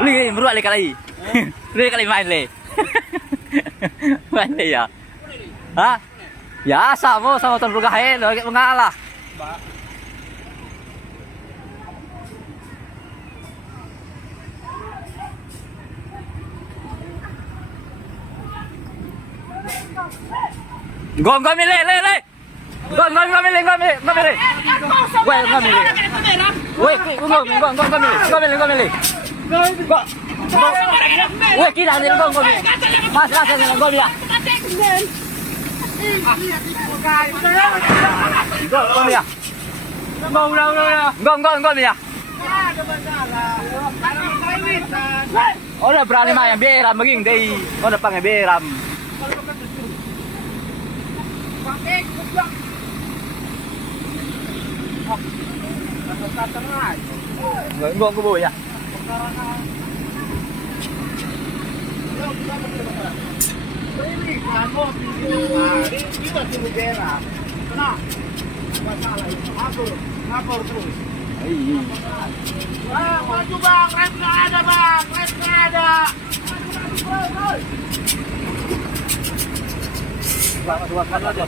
Beli berdua kali. Beli kali main le. Main le ya. Hah? Ya sama motor bergahe lagi mengalah. Gom milih le. Gom milih. Weh milih. Weh gom milih. Weh kita ni gom milih. Mas ni gom ya. Gom ya. Gom ya. Orang berani main beram begini deh. Orang panggil beram. Enggak ke ya. Maju bang, rem nggak ada bang, rem nggak ada. Dua aja.